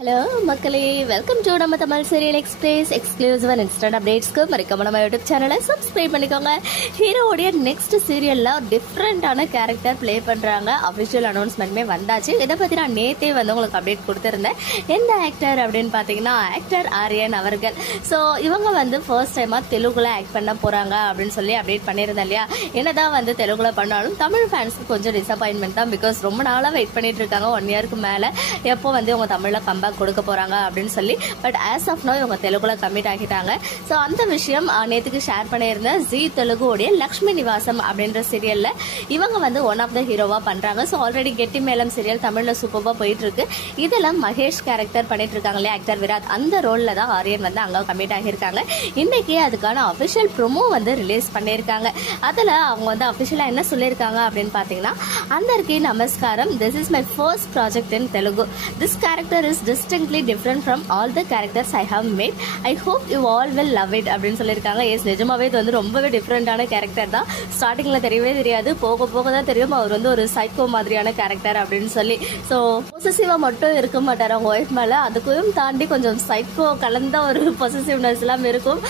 Hello மக்களே, welcome to நம்ம Tamil serial express exclusive and instant அப்டேட்ஸ்க்கு மறக்காம நம்ம யூடியூப் சேனலை சப்ஸ்கிரைப் பண்ணிக்கோங்க. ஹீரோடைய நெக்ஸ்ட் சீரியல்ல டிஃப்ரெண்டான கேரக்டர் பிளே பண்றாங்க. அஃபிஷியல் அனௌன்ஸ்மெண்ட்மே வந்தாச்சு. இதை பத்தி நான் நேத்தே வந்து உங்களுக்கு அப்டேட் கொடுத்திருந்தேன். எந்த ஆக்டர் அப்படின்னு பாத்தீங்கன்னா ஆக்டர் ஆரியன் அவர்கள். ஸோ இவங்க வந்து ஃபர்ஸ்ட் டைமா தெலுங்குல ஆக்ட் பண்ண போறாங்க அப்படின்னு சொல்லி அப்டேட் பண்ணியிருந்தேன் இல்லையா. என்னதான் வந்து தெலுங்குல பண்ணாலும் தமிழ் ஃபேன்ஸ்க்கு கொஞ்சம் டிசப்பாயின்மெண்ட் தான். பிகாஸ் ரொம்ப நாளா வெயிட் பண்ணிட்டு இருக்காங்க, 1 இயருக்கு மேல எப்போ வந்து இவங்க தமிழ்ல கம்பேக் கொடுக்க போறாங்க அப்படின்னு சொல்லி. பட் ஆஸ் ஆஃப் நோ இவங்க தெலுங்குல கமிட் ஆகிட்டாங்க. ஸோ அந்த விஷயம் நேற்றுக்கு ஷேர் பண்ணியிருந்த ஜி தெலுங்குடைய லக்ஷ்மி நிவாசம் அப்படின்ற சீரியல்ல இவங்க வந்து ஒன் ஆஃப் த ஹீரோவா பண்றாங்க. ஸோ ஆல்ரெடி கெட்டி மேலம் சீரியல் தமிழ்ல சூப்பர்வா போயிட்டு இருக்கு. இதெல்லாம் மகேஷ் கேரக்டர் பண்ணிட்டு இருக்காங்களே ஆக்டர் விராட், அந்த ரோல்ல தான் ஆரியன் வந்து அங்க கமிட் ஆகியிருக்காங்க. இன்னைக்கு அதுக்கான அபிஷியல் ப்ரோமோ வந்து ரிலீஸ் பண்ணியிருக்காங்க. அதுல அவங்க வந்து அபிஷியலா என்ன சொல்லியிருக்காங்க அப்படின்னு பாத்தீங்கன்னா, అందరికీ నమస్కారం, this is my first project in Telugu. This character is distinctly different from all the characters I have made. I hope you all will love it அப்படின்னு சொல்லியிருக்காங்க. எஸ், நிஜமாவே இது வந்து ரொம்பவே டிஃப்ரெண்டான கேரக்டர் தான். ஸ்டார்டிங்ல தெரியவே தெரியாது, போக போக தான் தெரியும் அவர் வந்து ஒரு சைக்கோ மாதிரியான கேரக்டர் அப்படின்னு சொல்லி. ஸோ பொசசிவா மட்டும் இருக்க மாட்டார் அவங்க ஒய்ஃப் மேல, அதுக்கும் தாண்டி கொஞ்சம் சைக்கோ கலந்த ஒரு பொசசிவ்னஸ் எல்லாம் இருக்கும்.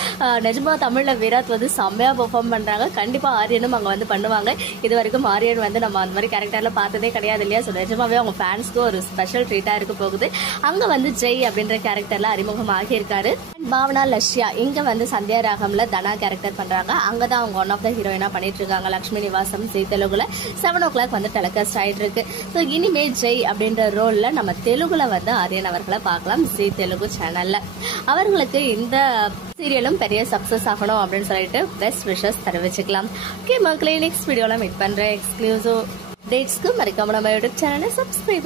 நிஜமா தமிழ்ல விராட் வந்து செம்மையா பெர்ஃபார்ம் பண்றாங்க. கண்டிப்பா ஆரியனும் அங்க வந்து பண்ணுவாங்க. இது வரைக்கும் ஆரியன் வந்து நம்ம அந்த மாதிரி கேரக்டர்ல பார்த்ததே கிடையாது இல்லையா. ஸோ நிஜமாவே அவங்க ஃபேன்ஸ்க்கு ஒரு ஸ்பெஷல் ட்ரீட்டா இருக்க போகுது. அங்க வந்து ஜெய் அப்படின்ற கேரக்டர்ல அறிமுகம் ஆகியிருக்காரு. பாவனா லஷ்யா இங்க வந்து சந்தியா ராகம்ல தனா கேரக்டர் பண்றாங்க. அங்கதான் அவங்க ஒன் ஆஃப் த ஹீரோயினா பண்ணிட்டு இருக்காங்க. லக்ஷ்மி நிவாசம் ஜெய் தெலுங்குல 7 o'clock வந்து டெலிகாஸ்ட் ஆயிட்டு இருக்கு. ஸோ இனிமே ஜெய் அப்படின்ற ரோல்ல நம்ம தெலுங்குல வந்து ஆரியன் அவர்களை பார்க்கலாம் ஜெய் தெலுங்கு சேனல்ல. அவர்களுக்கு இந்த சீரியலும் பெரிய சக்சஸ் ஆகணும் அப்படின்னு சொல்லிட்டு பெஸ்ட் விஷஸ் தெரிவிச்சுக்கலாம். ஓகே மக்களே, நெக்ஸ்ட் வீடியோல மீட் பண்றேன். எக்ஸ்க்ளூசிவ் டேட்ஸ்க்கு மறக்காம நம்ம யூடியூப் சேனலை சப்ஸ்கிரைப்